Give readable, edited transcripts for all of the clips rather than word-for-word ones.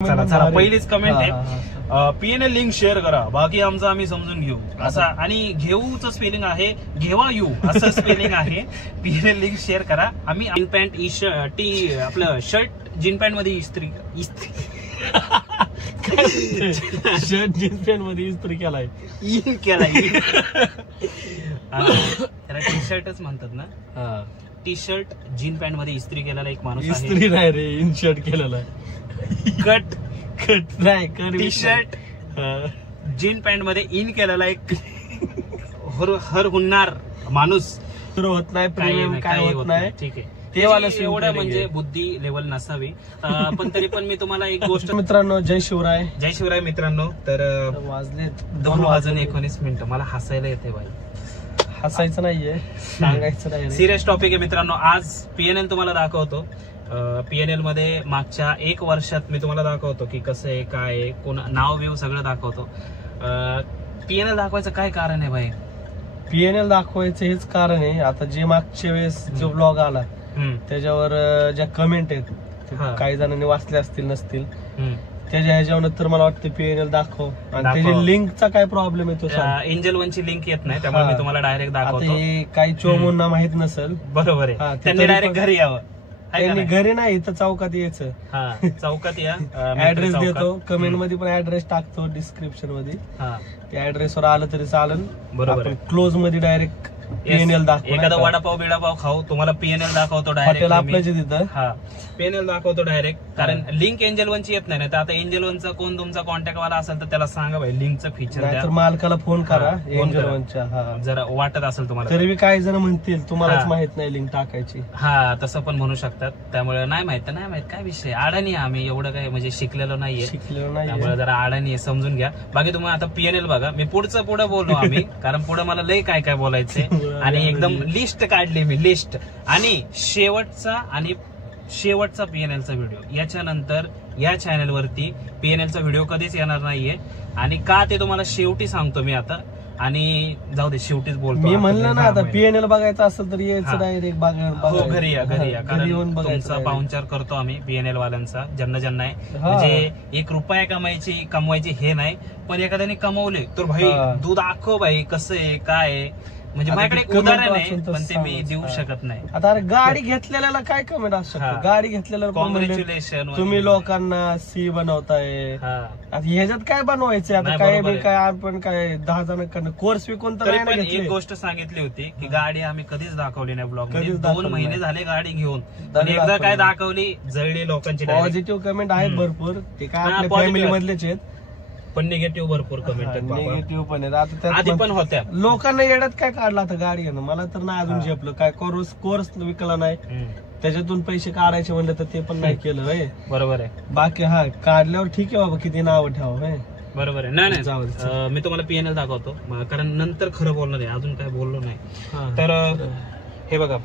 चला चला पहिलीच कमेंट आहे, पीएनएल लिंक शेअर करा, बाकी आमचं आम्ही समजून घेऊ असा. आणि घेऊचं स्पेलिंग आहे घेवा यू असं स्पेलिंग आहे. पीएनएल लिंक शेअर करा. आम्ही जीन पॅन्ट टी आपलं शर्ट जीन पॅन्ट मध्ये इस्त्री शर्ट जीन्स पॅन्ट मध्ये इस्त्री केलाय त्याला टी शर्टच म्हणतात ना. टी शर्ट जीन पॅन्ट मध्ये इस्त्री केलेला एक माणूस आहे. इस्त्री नाही रे, इन शर्ट केलेला आहे. कट नाही टी शर्ट जीन पॅन्ट मध्ये इन केलेला एक हर हुनणार माणूस. होत नाही प्रीमियम काय होत नाही. ठीक आहे, ते वाला एवढं म्हणजे बुद्धी लेवल नसावी. पण तरी पण मी तुम्हाला एक गोष्ट मित्रांनो, जय शिवराय. जय शिवराय मित्रांनो. तर वाजले 2:19 मला हसायला येते बाई. हसायचं नाहीये, सांगायचं नाही. सिरियस टॉपिक आहे मित्रांनो. आज पीएनएल तुम्हाला दाखवतो. पीएनएल मध्ये मागच्या 1 वर्षात मी तुम्हाला दाखवतो की कसं आहे, काय आहे, कोण नाव बिव सगळं दाखवतो. पीएनएल दाखवायचं काय कारण आहे भाई? पीएनएल दाखवायचं हेच कारण आहे. आता जे मागच्या वेळेस जो ब्लॉग आला त्याच्यावर ज्या कमेंट आहेत काही जणांनी वाचले असतील नसतील, त्याच्या ह्याच्यावर तर मला वाटतं पीएनएल दाखव. आणि त्याची लिंकचा काय प्रॉब्लेम येतो? एंजल वनची लिंक येत नाही, त्यामुळे मी तुम्हाला डायरेक्ट दाखवतो. हे काही चोमूंना माहित नसेल. बरोबर आहे, त्यांनी डायरेक्ट घरी यावं. त्यांनी घरी नाही, इथं चौकात यायचं. चौकात या, ऍड्रेस देतो, कमेंट मध्ये पण ऍड्रेस टाकतो डिस्क्रिप्शन मध्ये. त्या ऍड्रेसवर आलं तरी चालेल. बरोबर, क्लोज मध्ये डायरेक्ट पीएनएल दाखव. एखादा वडापाव बिडापाव खाऊ, तुम्हाला पीएनएल दाखवतो डायरेक्ट. आपल्याच तिथं पीएनएल दाखवतो डायरेक्ट. कारण लिंक एंजल वनची येत नाही. तर आता एंजल वनचा कोण तुमचा कॉन्टॅक्ट वाला असेल तर त्याला सांगा भाई लिंकचं फीचर द्या. मालकाला फोन करा एंजल वनच्या. जरा वाटत असेल तुम्हाला. तरी काही जण म्हणतील तुम्हालाच माहित नाही लिंक टाकायची. तसं पण म्हणू शकतात. त्यामुळे नाही माहित तर नाही माहित, काय विषय. अडाणी आम्ही एवढं काय म्हणजे शिकलेलो नाहीये, त्यामुळे जरा अडाणी समजून घ्या. बाकी तुम्ही आता पीएनएल बघा. मी पुढे बोललो आम्ही, कारण पुढे मला लय काय काय बोलायचंय. आणि एकदम लिस्ट काढली मी, लिस्ट. आणि शेवटचा पीएनएलचा व्हिडिओ याच्यानंतर या चॅनल वरती पीएनएलचा व्हिडिओ कधीच येणार नाहीये. आणि का ते तुम्हाला शेवटी सांगतो मी आता. आणि जाऊ दे, शेवटीच बोलतो. मी म्हणलं ना, आता पीएनएल बघायचं असेल तर यायचं डायरेक्ट घरी या. कारण तुमचा पाहुणचार करतो आम्ही पीएनएल वाल्यांचा. ज्यांना आहे म्हणजे 1 रुपया कमवायची हे नाही, पण एखाद्याने कमवले तर भाई तू दाखव भाई कसं आहे काय आहे. म्हणजे माझ्याकडे एक उदाहरण आहे, पण ते मी देऊ शकत नाही. आता गाडी घेतलेल्याला काय कमेंट असू शकतो? गाडी घेतलेल्याला कॉंग्रॅच्युलेशन, तुम्ही लोकांना सी बनवताय. आता ह्याच्यात काय बनवायचं? आता काय आपण काय 10 जणांकडनं कोर्स विकून तर एक गोष्ट सांगितली होती की गाडी आम्ही कधीच दाखवली नाही ब्लॉग मध्ये. 2 महिने झाले गाडी घेऊन, पण एकदा काय दाखवली, जळली लोकांची. पॉझिटिव्ह कमेंट आहेत भरपूर, ते काय आपल्या फॅमिली मधलेच आहेत. पण निगेटिव्ह भरपूर कमेंट आहेत. निगेटिव्ह पण आहेत. आधी पण होत्या. लोकांना येड्यात काय काढला आता गाडी घेणं? मला तर नाही अजून झेपलं. काय कोर्स विकला नाही, त्याच्यातून पैसे काढायचे म्हणलं तर ते पण नाही केलं. बरोबर आहे. बाकी काढल्यावर ठीक आहे बाबा, किती नाव ठेवा. बरोबर आहे. नाही मी तुम्हाला पीएनएल दाखवतो, कारण नंतर खरं बोलणार आहे. अजून काय बोललो नाही. तर हे बघा,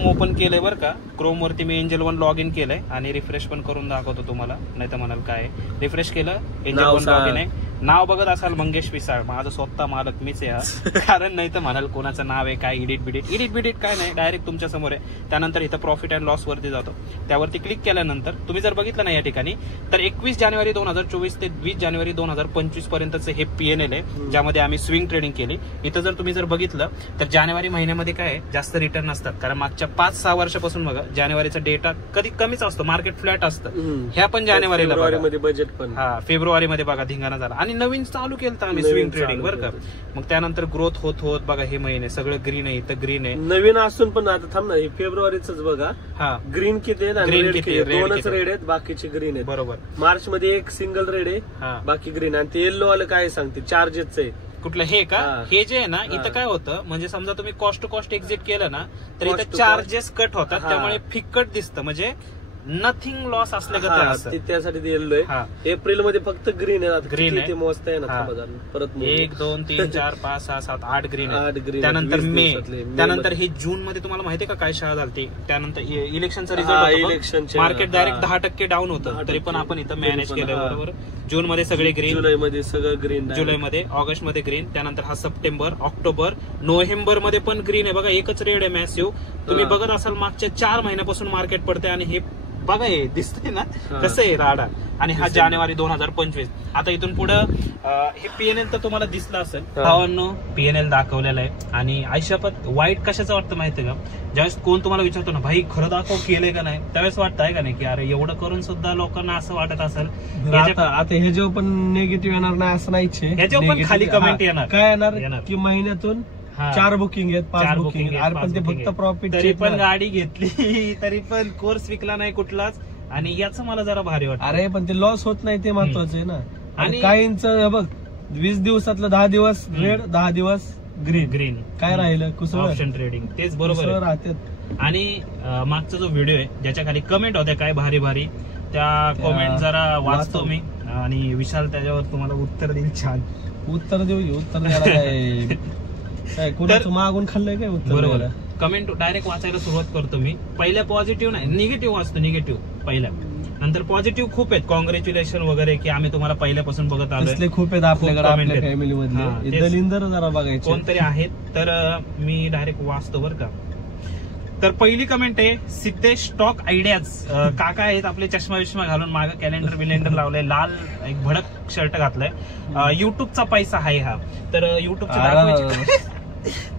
ओपन केलंय बरं का. क्रोम वरती मी एंजल वन लॉग इन केलंय आणि रिफ्रेश पण करून दाखवतो तुम्हाला, नाही तर म्हणाल काय. रिफ्रेश केलं, एंजल वन लॉग इन आहे. नाव बघत असाल मंगेश पिसाळ, माझं स्वतः मालक मीच आहे. कारण नाही तर म्हणाल कोणाचं नाव आहे काय, एडिट बिडिट काय नाही, डायरेक्ट तुमच्या समोर आहे. त्यानंतर इथं प्रॉफिट अँड लॉस वरती जातो. त्यावरती क्लिक केल्यानंतर तुम्ही जर बघितलं ना या ठिकाणी, तर 21 जानेवारी 2024 ते 20 जानेवारी 2025 पर्यंतचं हे पीएनएल आहे, ज्यामध्ये आम्ही स्विंग ट्रेडिंग केली. इथं जर तुम्ही जर बघितलं तर जानेवारी महिन्यामध्ये काय जास्त रिटर्न नसतात, कारण मागच्या 5-6 वर्षापासून बघा जानेवारीचा डेटा कधी कमीच असतो, मार्केट फ्लॅट असतं. ह्या पण जानेवारीला बजेट पण फेब्रुवारीमध्ये बघा धिंगाणा झाला. आणि नवीन चालू केलं आम्ही स्विंग ट्रेडिंग बरं का. मग त्यानंतर ग्रोथ होत बघा हे महिने सगळं ग्रीन आहे. इथं ग्रीन आहे नवीन असून पण. आता थांब ना, हे फेब्रुवारीच बघा. ग्रीन किती आहेत? ग्रीन किती? 2च रेड आहेत, बाकीचे ग्रीन आहेत. बरोबर. मार्च मध्ये 1 सिंगल रेड आहे, बाकी ग्रीन. आणि ते येल्लो वालं काय सांगते? चार्जेस आहे. कुठलं हे का? हे जे आहे ना, इथं काय होतं म्हणजे समजा तुम्ही कॉस्ट टू कॉस्ट एक्झिट केलं ना, तर इथं चार्जेस कट होतात, त्यामुळे फिक्कट दिसतं. म्हणजे नथिंग लॉस असल्यागत. त्यासाठी येल्लो आहे. एप्रिल मध्ये फक्त ग्रीन आहे. ग्रीन आहे मस्त आहे ना. परत 1 2 3 4 5 6 7 8 ग्रीन आहे. त्यानंतर मे, त्यानंतर हे जून मध्ये तुम्हाला माहितीये का काय शाळा झाली? त्यानंतर इलेक्शनचा रिझल्ट, मार्केट डायरेक्ट 10% डाऊन होतं, तरी पण आपण इथं मॅनेज केलं. बरोबर. जून मध्ये सगळे ग्रीन, जुलैमध्ये सगळं ग्रीन, जुलैमध्ये, ऑगस्ट मध्ये ग्रीन. त्यानंतर हा सप्टेंबर, ऑक्टोबर, नोव्हेंबर मध्ये पण ग्रीन आहे. बघा एकच रेड आहे मॅसिव्ह. तुम्ही बघत असाल मागच्या 4 महिन्यापासून मार्केट पडते आणि हे बघा हे दिसतंय ना कसं आहे राडा. आणि हा जानेवारी 2025. आता इथून पुढं हे पीएनएल तर तुम्हाला दिसलं असेल. भावांनो पीएनएल दाखवलेलं आहे. आणि आयुष्यात वाईट कशाचं वाटतं माहितीये का, ज्यावेळेस कोण तुम्हाला विचारतो ना भाई खरं दाखव केलंय का नाही, त्यावेळेस वाटतं आहे का नाही की अरे एवढं करून सुद्धा लोकांना असं वाटत असेल. आता हे जेव्हा पण निगेटिव्ह येणार नाही असं नाहीच आहे. ह्याच्यावर पण खाली कमेंट येणार. काय येणार की महिन्यातून 4 बुकिंग आहेत, 5 बुकिंग. अरे पण ते फक्त प्रॉफिट. तरी पण गाडी घेतली तरी पण कोर्स विकला नाही कुठलाच. आणि याचं मला जरा भारी वाटतं. अरे पण ते लॉस होत नाही ते महत्वाचं आहे ना. आणि काहींचं बघ 20 दिवसातलं 10 दिवस रेड, 10 दिवस ग्रीन काय राहिलं कुसळ. ऑप्शन ट्रेडिंग तेच बरोबर राहतात. आणि मागचा जो व्हिडिओ आहे ज्याच्या खाली कमेंट होत्या काय भारी भारी, त्या कमेंट जरा वाचतो मी आणि विशाल त्याच्यावर तुम्हाला उत्तर देईल. छान उत्तर देऊ. उत्तर द्यायला काय कोणाचं मागून खाल्लंय काय उत्तर. बरोबर. कमेंट डायरेक्ट वाचायला सुरुवात करतो मी. पहिल्या पॉझिटिव्ह नाही निगेटिव्ह वाचतो. निगेटिव्ह पहिल्या, नंतर पॉझिटिव्ह खूप आहेत. कॉंग्रॅच्युलेशन वगैरे की आम्ही तुम्हाला पहिल्यापासून बघत आलोय. खूप आहेत आपल्याकडे आपल्या फॅमिली मधले. दलिंदर जरा बघायचे कोणतरी आहेत. तर मी डायरेक्ट वाचतो बरं का. तर पहिली कमेंट आहे सिद्धेश स्टॉक आयडियाज. काका आहेत आपले चष्मा विष्मा घालून मागं कॅलेंडर बिलेंडर लावलंय, लाल एक भडक शर्ट घातलंय. युट्यूबचा पैसा आहे हा. तर युट्यूबचा दाखवायचे.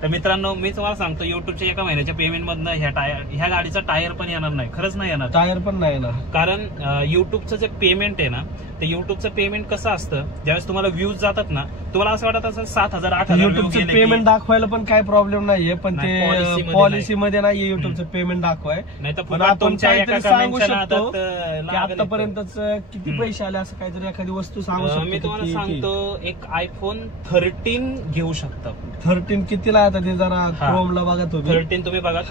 तर मित्रांनो मी तुम्हाला सांगतो युट्यूबच्या एका महिन्याच्या पेमेंट मधनं ह्या गाडीचा टायर पण येणार नाही. खरंच नाही येणार. टायर पण नाही येणार. कारण युट्यूबचं जे पेमेंट आहे ना ते युट्यूबचं पेमेंट कसं असतं, ज्यावेळेस तुम्हाला व्ह्यूज जातात ना तुम्हाला असं वाटत असेल 7,000 8,000 युट्यूबचं पेमेंट दाखवायला पण काय प्रॉब्लेम नाहीये. पण ते पॉलिसी मध्ये नाहीये युट्यूबचं पेमेंट दाखवाय. नाही पण आपण काहीतरी सांगू शकतो की आतापर्यंतच किती पैसे आले असं काहीतरी एखादी वस्तू सांगू शकतो. मी तुम्हाला सांगतो एक iPhone 13 घेऊ शकता. 13 कितीला आता ते जरा क्रोमला बघा तुम्ही. 13 तुम्ही बघा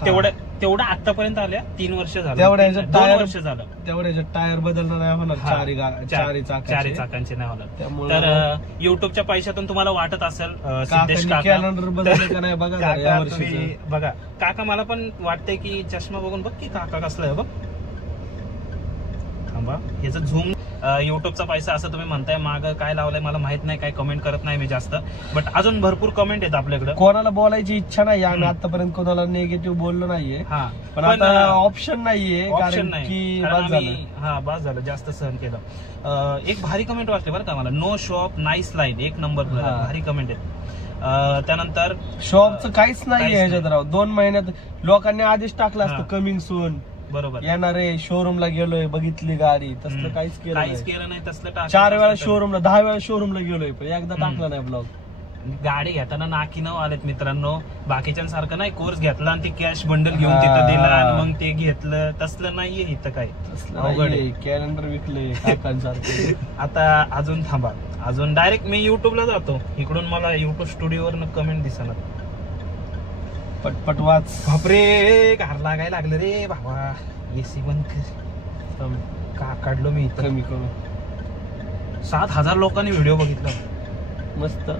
तेवढं आतापर्यंत आल्या 3 वर्ष झालं. तेवढ्या 2 वर्ष झालं. तेवढ्या टायर बदलणं नाही होणार. चारी चाकांचे नाही होणार. तर युट्यूबच्या पैशातून तुम्हाला वाटत असेल सिद्धेश काका कॅलेंडर बदललं का नाही बघा यावर्षी. बघा काका मला पण वाटतंय की चष्मा बघून बघ की काका कसला आहे बघ. थांबा याचं झूम. युट्यूबचा पैसा असं तुम्ही म्हणताय. माग काय लावलंय मला माहित नाही. काय कमेंट करत नाही मी जास्त. बट अजून भरपूर कमेंट आहेत आपल्याकडे. कोणाला बोलायची इच्छा नाही. आम्ही आतापर्यंत कोणाला निगेटिव्ह बोललो नाहीये. पण आता ऑप्शन नाहीये. ऑप्शन नाही. बस झालं जास्त सहन केलं. एक भारी कमेंट वाटते बरं का मला. No shop nice line. एक नंबर भारी कमेंट आहे. त्यानंतर शॉपचं काहीच नाहीये ह्याच्यात राव. 2 महिन्यात लोकांनी आधीच टाकलं असतं कमिंग सून. बरोबर. येणारे शोरूमला गेलोय बघितली गाडी. तसलं काहीच केलं नाही. तसलं 4 वेळा शोरूमला 10 वेळा शोरूमला गेलोय पण एकदा टाकला नाही ब्लॉग. गाडी घेताना नाकी न आलेत मित्रांनो. बाकीच्यांसारखं नाही कोर्स घेतला आणि ते कॅश बंडल घेऊन तिथं दिला आणि मग ते घेतलं. तसलं नाहीये इथं काय. कॅलेंडर विकले काकांसारखे. आता अजून थांबा. अजून डायरेक्ट मी युट्यूबला जातो. इकडून मला युट्यूब स्टुडिओवर कमेंट दिसणार. पटपट वाच. बापरे कार लागायला लागलं रे बाबा. एसी बंद कर. का काढलो मी कमी करून. 7,000 लोकांनी व्हिडिओ बघितला. मस्त.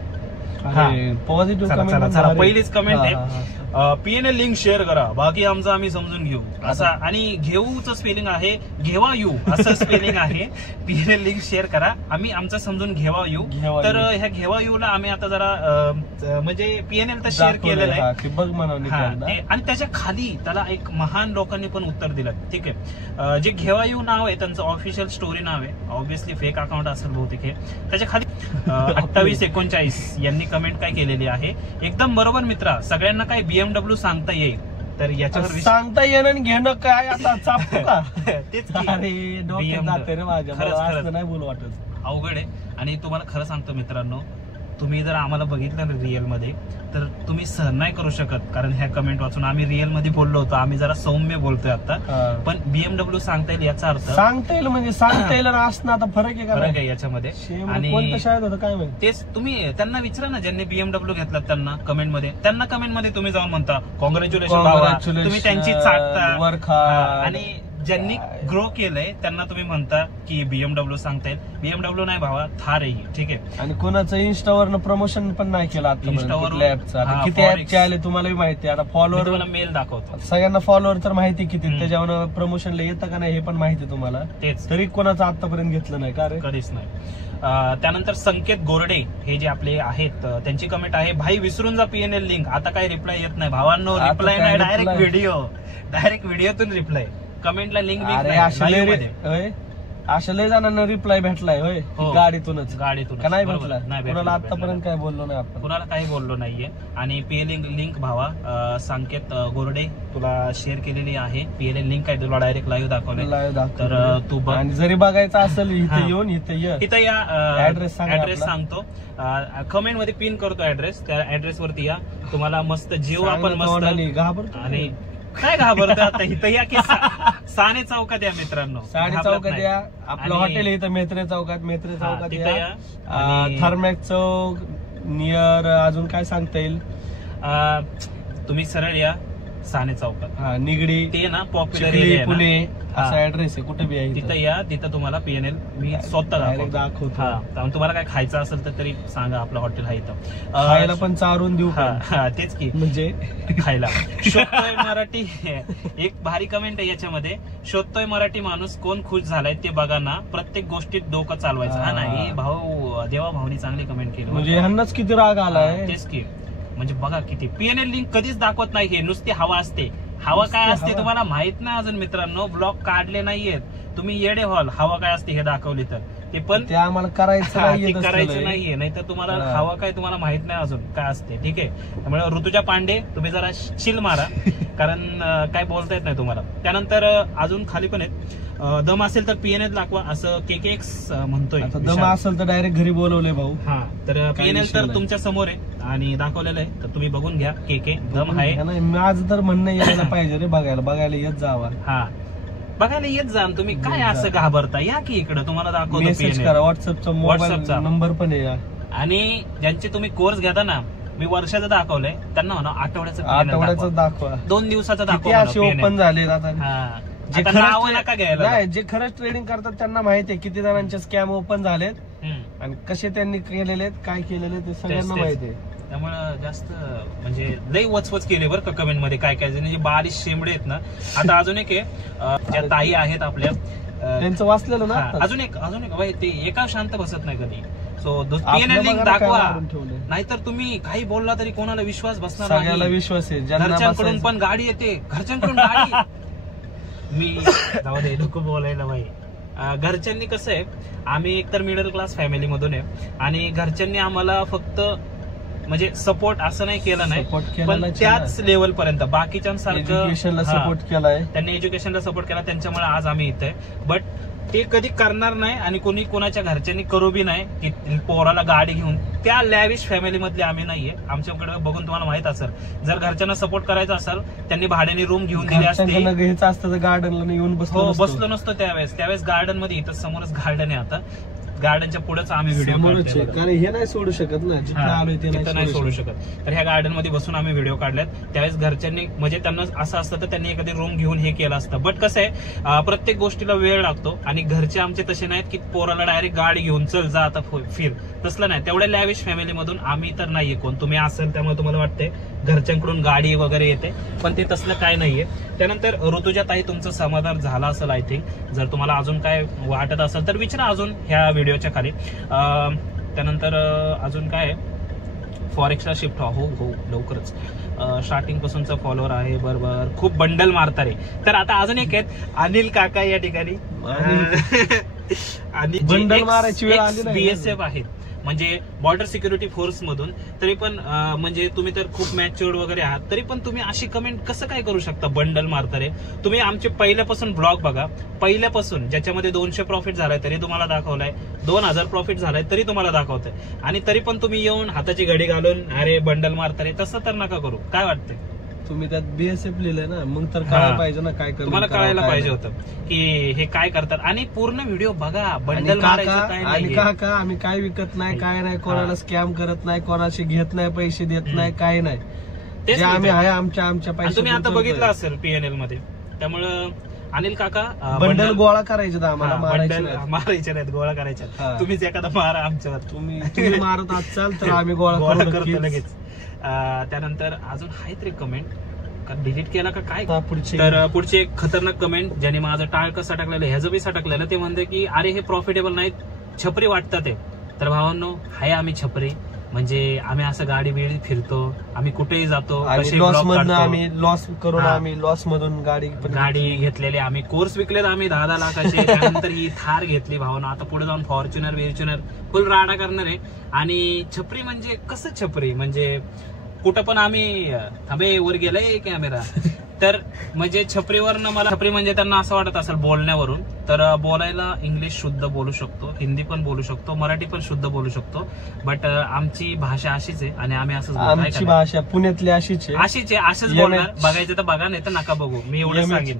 Positive comment. पहिलीच कमेंट आहे पीएनएल लिंक शेअर करा बाकी आमचं आम्ही समजून घेऊ असा. आणि घेऊचं स्पेलिंग आहे घेवा यू असं स्पेलिंग आहे. पीएनएल लिंक शेअर करा आम्ही आमचं समजून घेवा यू. तर ह्या घेवा यू ला आम्ही आता जरा म्हणजे पीएनएल तर शेअर केलेलं आहे. आणि त्याच्या खाली त्याला एक महान लोकांनी पण उत्तर दिलं. ठीक आहे. जे घेवा यू नाव आहे त्यांचं ऑफिशियल स्टोरी नाव आहे. ऑब्व्हियसली फेक अकाउंट असेल बहुतेक हे. त्याच्या खाली 2839 यांनी कमेंट काय केलेली आहे. एकदम बरोबर मित्रा. सगळ्यांना काय BMW सांगता येईल तर याच्यावर सांगता येणं आणि घेणं काय आता चापू का. तेच माझ्या नाही बोलू वाटत. अवघड आहे. आणि तुम्हाला खरं सांगतो मित्रांनो तुम्ही जर आम्हाला बघितलं ना रिअल मध्ये तर तुम्ही सहन नाही करू शकत. कारण ह्या कमेंट वाचून आम्ही रिअल मध्ये बोललो होतो. आम्ही जरा सौम्य बोलतोय आता. पण BMW सांगता येईल याचा अर्थ सांगता येईल म्हणजे सांगता येईल असणं आता फरक आहे का. फरक आहे याच्यामध्ये. आणि कोणत्या शाळेत होतं काय माहिती. तेच तुम्ही त्यांना विचारा ना ज्यांनी BMW घेतला त्यांना कमेंट मध्ये तुम्ही जाऊन म्हणता कॉंग्रॅच्युलेशन. तुम्ही त्यांची चाटता. आणि ज्यांनी ग्रो केलंय त्यांना तुम्ही म्हणता की BMW सांगता येईल. BMW नाही भावा थार आहे. ठीक आहे. आणि कोणाचं इंस्टावरनं प्रमोशन पण नाही केलं आता. इंस्टावर किती ऍपचे आले तुम्हाला माहिती. आता फॉलोअर मेल दाखवतो. सगळ्यांना फॉलोअर तर माहिती किती. त्याच्यावर प्रमोशनला येतं का नाही हे पण माहिती तुम्हाला. तेच तरी कोणाचं आतापर्यंत घेतलं नाही का रे. कधीच नाही. त्यानंतर संकेत गोरडे हे जे आपले आहेत त्यांची कमेंट आहे भाई विसरून जा पीएनएल लिंक. आता काही रिप्लाय येत नाही भावांनो. रिप्लाय नाही डायरेक्ट व्हिडिओतून रिप्लाय. कमेंटला लिंक अशा लय जणांना रिप्लाय भेटलाय होय गाडीतूनच का नाही भेटला? कुणाला आतापर्यंत काय बोललो नाही आपण, कुणाला काही बोललो नाहीये. आणि पीएलएल लिंक भावा संकेत गोरडे तुला शेअर केलेली आहे. पीएलएल लिंक आहे, तुला डायरेक्ट लाईव्ह दाखवलंय. तर तू बघ, आणि जरी बघायचं असेल इथे येऊन इथं या ऍड्रेस सांगतो, कमेंट मध्ये पिन करतो ऍड्रेस. त्या ऍड्रेस वरती या, तुम्हाला मस्त जेव आपण मस्त घाबरतो आणि काय घाबरतो आता इथं या की साने चौकात या मित्रांनो, साने चौकात या. आपलं हॉटेल इथं मेत्रे चौकात या. थर्मॅक चौक नियर अजून काय सांगता येईल, तुम्ही सरळ या साने चौकात. निगडी ते ना पॉप्युलर पुणे असा ऍड्रेस आहे, कुठे बी आहे तिथं या. तिथं तुम्हाला पीएनएल मी स्वतः दाखवतो. तुम्हाला काय खायचं असेल तर तरी सांगा, आपलं हॉटेल आहे इथं. खायला पण चारून देऊ. तेच की, म्हणजे खायला. शोधतोय मराठी एक भारी कमेंट आहे याच्यामध्ये. शोधतोय मराठी माणूस कोण खुश झालाय ते बघा ना, प्रत्येक गोष्टीत डोकं चालवायचं. हा नाही भाऊ, देवा भाऊनी चांगली कमेंट केली. म्हणजे ह्यांनाच किती राग आलाय. तेच की, म्हणजे बघा किती. पीएनएल लिंक कधीच दाखवत नाही, हे नुसती हवा असते. हवा काय असते तुम्हाला माहित नाही अजून मित्रांनो, ब्लॉग काढले नाहीयेत तुम्ही, येडे व्हाल. हवा काय असते हे दाखवली तर ते पण ते आम्हाला करायचं नाहीये, नाही तर तुम्हाला हवा काय तुम्हाला माहित नाही अजून काय असते. ठीक आहे, त्यामुळे ऋतुजा पांडे तुम्ही जरा चिल मारा, कारण काय बोलता येत नाही तुम्हाला. त्यानंतर अजून खाली पण आहेत, दम असेल तर पीएनएल दाखवा असं केकेक्स म्हणतोय. दम असेल तर डायरेक्ट घरी बोलवले भाऊ. तर पीएनएल तर तुमच्या समोर आहे आणि दाखवलेलं आहे, तर तुम्ही बघून घ्या. केके दम आहे. माझं तर म्हणणं यायला पाहिजे रे, बघायला येत जावा. बघायला येत जा तुम्ही, काय असं घाबरता. या की इकडं तुम्हाला दाखवतो. मेसेज करा, व्हॉट्सअपचा नंबर पण आहे. आणि ज्यांचे तुम्ही कोर्स घेता ना, मी वर्षाचं दाखवलंय, त्यांना म्हणा आठवड्याचं दाखवा, 2 दिवसाचं दाखवा. असे ओपन झाले नका घ्यायला. जे खरंच ट्रेडिंग करतात त्यांना माहिती आहे किती जणांचे स्कॅम ओपन झालेत आणि कसे त्यांनी केलेले आहेत, काय केलेले ते सगळ्यांना माहिती आहे. त्यामुळे जास्त म्हणजे लई वचवच केली बरं का कमेंट मध्ये. काय काय जण जे बारीक शेंबडे आहेत ना. आता अजून एक आहे, ज्या ताई आहेत आपल्या, त्यांचं वाचलेलं ना. अजून एक ते एका शांत बसत नाही कधी. सो पीएनएल लिंक दाखवा, नाहीतर तुम्ही काही बोलला तरी कोणाला विश्वास बसणार नाही. सगळ्याला विश्वास आहे. घरच्यांकडून पण गाडी येते, घरच्यांकडून गाडी मी जाऊ दे नको बोलायला भाई. घरच्यांनी कसं आहे, आम्ही एकतर मिडल क्लास फॅमिली मधून आहे आणि घरच्यांनी आम्हाला फक्त म्हणजे सपोर्ट असं नाही केलं नाही, पण त्याच लेवल पर्यंत बाकीच्यांसारखं एज्युकेशनला सपोर्ट केलाय. त्यांनी एज्युकेशनला सपोर्ट केला, त्यांच्यामुळे आज आम्ही इथे. बट ते कधी करणार नाही आणि कोणी कोणाच्या घरच्यांनी करू बी नाही की पोराला गाडी घेऊन. त्या लॅविश फॅमिली मधले आम्ही नाहीये. आमच्याकडे बघून तुम्हाला माहित असेल, जर घरच्यांना सपोर्ट करायचा असेल त्यांनी भाड्याने रूम घेऊन दिली असते. घ्यायचं असतं तर गार्डनला येऊन बसलो नसतो त्यावेळेस गार्डन मध्ये. इथं समोरच गार्डन आहे, आता गार्डनच्या पुढेच आम्ही व्हिडिओ कारण हे नाही सोडू शकत ना, नाही सोडू शकत. तर ह्या गार्डन मध्ये बसून आम्ही व्हिडिओ काढल्यात. त्यावेळेस घरच्यांनी म्हणजे त्यांना असं असतं तर त्यांनी एखादी रूम घेऊन हे केलं असतं. बट कसं आहे, प्रत्येक गोष्टीला वेळ लागतो आणि घरचे आमचे तसे नाहीत की पोराला डायरेक्ट गाडी घेऊन चल जा आता फिर, तसलं नाही. तेवढ्या लॅविश फॅमिली मधून आम्ही तर नाहीये कोण. तुम्ही असेल त्यामुळे तुम्हाला वाटतंय घरच्यांकडून गाडी वगैरे येते, पण ते तसलं काय नाहीये. त्यानंतर ऋतुजा ताई तुमचं समाधान झालं असेल आय थिंक. जर तुम्हाला अजून काय वाटत असेल तर विचारा अजून ह्या व्हिडिओच्या खाली. त्यानंतर अजून काय, फॉरेक्सला शिफ्ट हो लवकरच. स्टार्टिंग पासूनचा फॉलोअर आहे, बरोबर. खूप बंडल मारता रे. तर आता अजून एक आहेत अनिल काका या ठिकाणी. आणि बंडल मारायची वेळ आली नाही. बीएसएफ आहेत म्हणजे बॉर्डर सिक्युरिटी फोर्स मधून. तरी पण म्हणजे तुम्ही तर खूप मॅच्युअर्ड वगैरे आहात, तरी पण तुम्ही अशी कमेंट कसं काय करू शकता, बंडल मारता रे. तुम्ही आमचे पहिल्यापासून ब्लॉग बघा, पहिल्यापासून ज्याच्यामध्ये 200 प्रॉफिट झालाय तरी तुम्हाला दाखवलाय, 2000 प्रॉफिट झालाय तरी तुम्हाला दाखवतंय, आणि तरी पण तुम्ही येऊन हाताची घडी घालून अरे बंडल मारता रे, तसं तर नका करू. काय वाटतंय? तुम्ही त्यात बीएसएफ लिहिलंय ना, मग तर कळायला पाहिजे ना काय करतात. तुम्हाला कळायला पाहिजे होतं की हे काय करतात. आणि पूर्ण व्हिडिओ बघा. बंडल मारायचं काय नाही. काका आम्ही काय विकत नाही, काय नाही, कोणाला स्कॅम करत नाही, कोणाशी घेत नाही, पैसे देत नाही, काय नाही. जे आम्ही आहे आमच्या पैसे. तुम्ही आता बघितलं असेल पीएनएल मध्ये. त्यामुळं अनिल काका बंडल गोळा करायचे, आम्हाला मारायचे नाहीत, गोळा करायचे. तुम्हीच एखादा मारा आमच्यावर. तुम्ही मारत असाल तर आम्ही गोळा करतो लगेच. त्यानंतर अजून आहेत रे कमेंट, डिलीट केला का काय. तर पुढची एक खतरनाक कमेंट ज्याने माझं टाळ कसं टाकलेलं ह्याचं बी सटकलेलं. ते म्हणते की अरे हे प्रॉफिटेबल नाहीत, छपरी वाटतात ते. तर भावांनो, हाय आम्ही छपरी, म्हणजे आम्ही असं गाडी बिडी फिरतो, आम्ही कुठेही जातो, आणि लॉस मधून आम्ही लॉस करून आम्ही लॉस मधून गाडी घेतलेली, आम्ही कोर्स विकलेत आम्ही 10-10 लाखाचे. त्यानंतर ही थार घेतली भावना, आता पुढे जाऊन फॉर्च्युनर फुल राडा करणार आहे. आणि छपरी म्हणजे कसं छपरी म्हणजे कुठं पण आम्ही थांबे वर गेलाय कॅमेरा तर म्हणजे छपरीवरनं मला छपरी म्हणजे त्यांना असं वाटत असेल बोलण्यावरून, तर बोलायला इंग्लिश शुद्ध बोलू शकतो, हिंदी पण बोलू शकतो, मराठी पण शुद्ध बोलू शकतो, बट आमची भाषा अशीच आहे आणि आम्ही असंच आमची भाषा पुण्यातली अशीच आहे, असंच बोलणार. बघायचं तर बघा, नाही तर नका बघू. मी एवढं सांगेन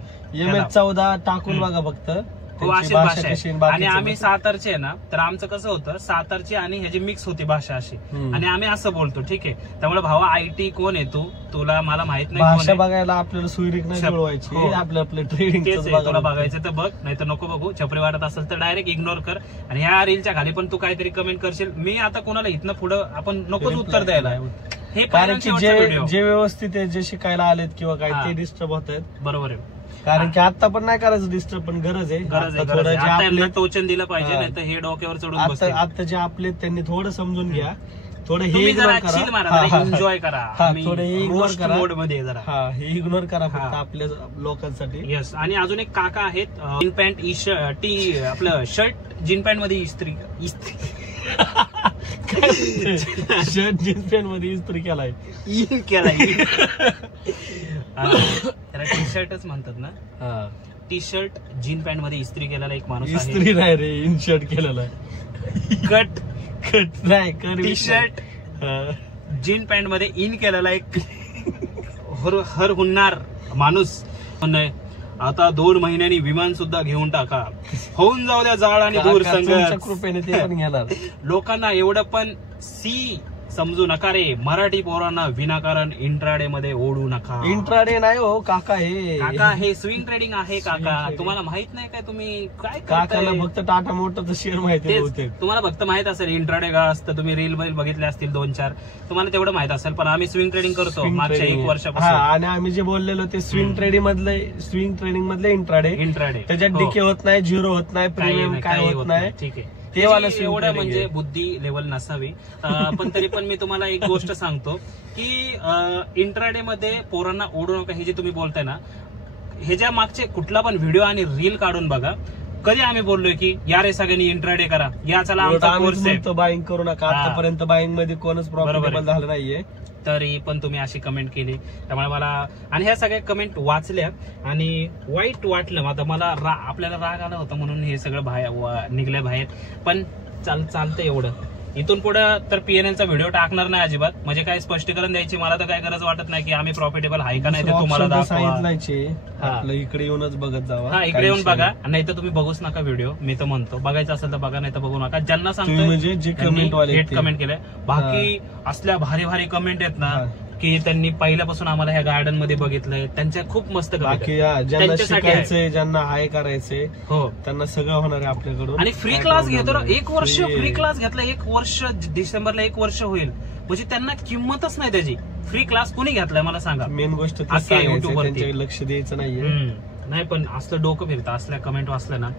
MS14 टाकून बघा फक्त. हो, अशी भाषा आहे. आणि आम्ही सातारचे आहे ना, तर आमचं कसं होतं, सातारची आणि ह्याची मिक्स होती भाषा अशी, आणि आम्ही असं बोलतो. ठीक आहे, त्यामुळे भावा IT कोण आहे तू, तुला मला माहित नाही. भाषा बघायला आपल्याला सुईरीक नाही जुळवायची, आपलं ट्रेडिंग तुला बघायचं तर बघ, नाही तर नको बघू. छपरी वाटत असेल तर डायरेक्ट इग्नोर कर. आणि ह्या रीलच्या खाली पण तू काहीतरी कमेंट करशील, मी आता कोणाला इथनं पुढं आपण नकोच उत्तर द्यायला. हे कारण की जे व्यवस्थित आहे, जे शिकायला आलेत किंवा काय ते डिस्टर्ब होत आहेत. बरोबर आहे. कारण की आता पण नाही करायचं डिस्टर्ब, पण गरज आहे टोचन दिलं पाहिजे, नाही तर हे डोक्यावर चढून आता जे आपले त्यांनी थोडं समजून घ्या, थोडं हे एन्जॉय करा, थोडं हे इग्नोर करा, मोड मध्ये जरा हे इग्नोर करा फक्त आपल्या लोकांसाठी. येस. आणि अजून एक काका आहेत, जीन पॅन्ट टी आपलं शर्ट जीन पॅन्ट मध्ये इस्त्री शर्ट जीन्स पॅन्ट मध्ये इस्त्री केलाय त्याला टी शर्टच म्हणतात ना. टी शर्ट जीन पॅन्ट मध्ये इस्त्री केलेला एक माणूस, इस्त्री नाही रे, इन शर्ट केलेला आहे. कट नाही, टी शर्ट जीन पॅन्ट मध्ये इन केलेला एक हर हुनणार माणूस. आता 2 महिन्यांनी विमान सुद्धा घेऊन टाका, होऊन जाऊ द्या जाळ आणि दूर संघर्ष. कृपेने ते पण घेणार. लोकांना एवढं पण समजू नका रे, मराठी पोरांना विनाकारण इंट्राडे मध्ये ओढू नका. इंट्राडे नाही हो काका, हे स्विंग ट्रेडिंग आहे काका. तुम्हाला माहित नाही काय, तुम्ही काय काकाला फक्त टाटा मोटरचं शेअर माहिती होते. तुम्हाला फक्त माहित असेल इंट्राडे का असतं, तुम्ही रील मध्ये बघितले असतील 2-4, तुम्हाला तेवढं माहित असेल. पण आम्ही स्विंग ट्रेडिंग करतो मागच्या 1 वर्षापासून. आणि आम्ही जे बोललेलो ते स्विंग ट्रेडिंग मधले इंट्राडे त्याच्यात डीके होत नाही, झिरो होत नाही, प्रीमियम काय होत नाही. ठीक आहे, ते वाला एवढं म्हणजे बुद्धी लेवल नसावी. पण तरी पण मी तुम्हाला एक गोष्ट सांगतो की इंट्राडे मध्ये पोरांना ओढू नका. हे जे तुम्ही बोलताय ना, ह्याच्या मागचे कुठला पण व्हिडिओ आणि रील काढून बघा. कधी आम्ही बोललोय की या रे सगळ्यांनी इंट्राडे करा, या चला आमचा कोर्स आहे, बाईंग करू नका. आतापर्यंत बाईंग मध्ये कोणच प्रॉब्लेम झालं नाहीये, तरी पण तुम्ही अशी कमेंट केली. त्यामुळे मला आणि ह्या सगळ्या कमेंट वाचल्या आणि वाईट वाटलं. आता मला आपल्याला राग आला होता म्हणून हे सगळं निघलंय बाहेर. पण चालतं एवढं. इथून पुढे तर PNL चा व्हिडिओ टाकणार नाही अजिबात. म्हणजे काय स्पष्टीकरण द्यायची मला तर काय गरज वाटत नाही की आम्ही प्रॉफिटेबल आहे का नाही ते तुम्हाला दाखवा. इकडे येऊनच बघत जावा. इकडे येऊन बघा, नाही तर तुम्ही बघूच नका व्हिडिओ. मी तर म्हणतो बघायचं असेल तर बघा, नाही तर बघू नका. ज्यांना सांगतो म्हणजे जे कमेंट केलंय, बाकी असल्या भारी भारी कमेंट आहेत ना की त्यांनी पहिल्यापासून आम्हाला ह्या गार्डन मध्ये बघितलंय, त्यांच्या खूप मस्त ज्यांना शिकायचंय, ज्यांना हाय करायचंय, हो त्यांना सगळं होणार आहे आपल्याकडून. आणि फ्री क्लास घेतो, 1 वर्ष फ्री क्लास घेतला, 1 वर्ष डिसेंबरला 1 वर्ष होईल, म्हणजे त्यांना किंमतच नाही त्याची. फ्री क्लास कोणी घेतलाय मला सांगा. मेन गोष्ट युट्यूबवरती लक्ष द्यायचं नाहीये. नाही पण असलं डोकं फिरतं असल्या कमेंट वाचलं ना.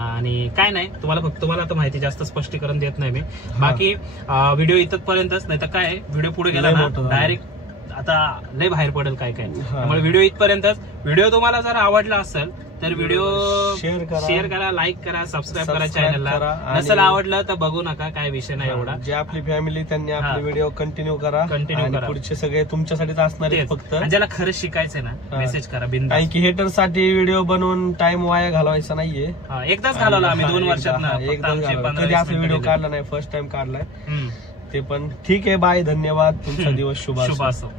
आणि काय नाही, तुम्हाला आता माहिती जास्त स्पष्टीकरण देत नाही मी. बाकी व्हिडिओ इथपर्यंतच, नाही तर काय व्हिडिओ पुढे गेला ना डायरेक्ट आता लय बाहेर पडेल काय काय. त्यामुळे व्हिडिओ इथपर्यंतच. व्हिडिओ तुम्हाला जर आवडला असेल तर व्हिडिओ शेअर करा, लाईक करा, सबस्क्राईब करा चॅनलला. नसेल आवडलं तर बघू नका, काय विषय नाही एवढा. जे आपली फॅमिली त्यांनी आपले व्हिडिओ कंटिन्यू करा. पुढचे सगळे तुमच्यासाठीच असणार आहेत. फक्त ज्याला खरंच शिकायचंय ना मेसेज करा बिनधास्त. कारण की हेटर साठी व्हिडिओ बनवून टाइम वाया घालवायचा नाहीये. एकदाच घालवला आम्ही 2 वर्षात. कधी आपला व्हिडिओ काढला नाही, फर्स्ट टाइम काढलाय ते पण. ठीक आहे, बाय, धन्यवाद. तुमचा दिवस शुभ असो.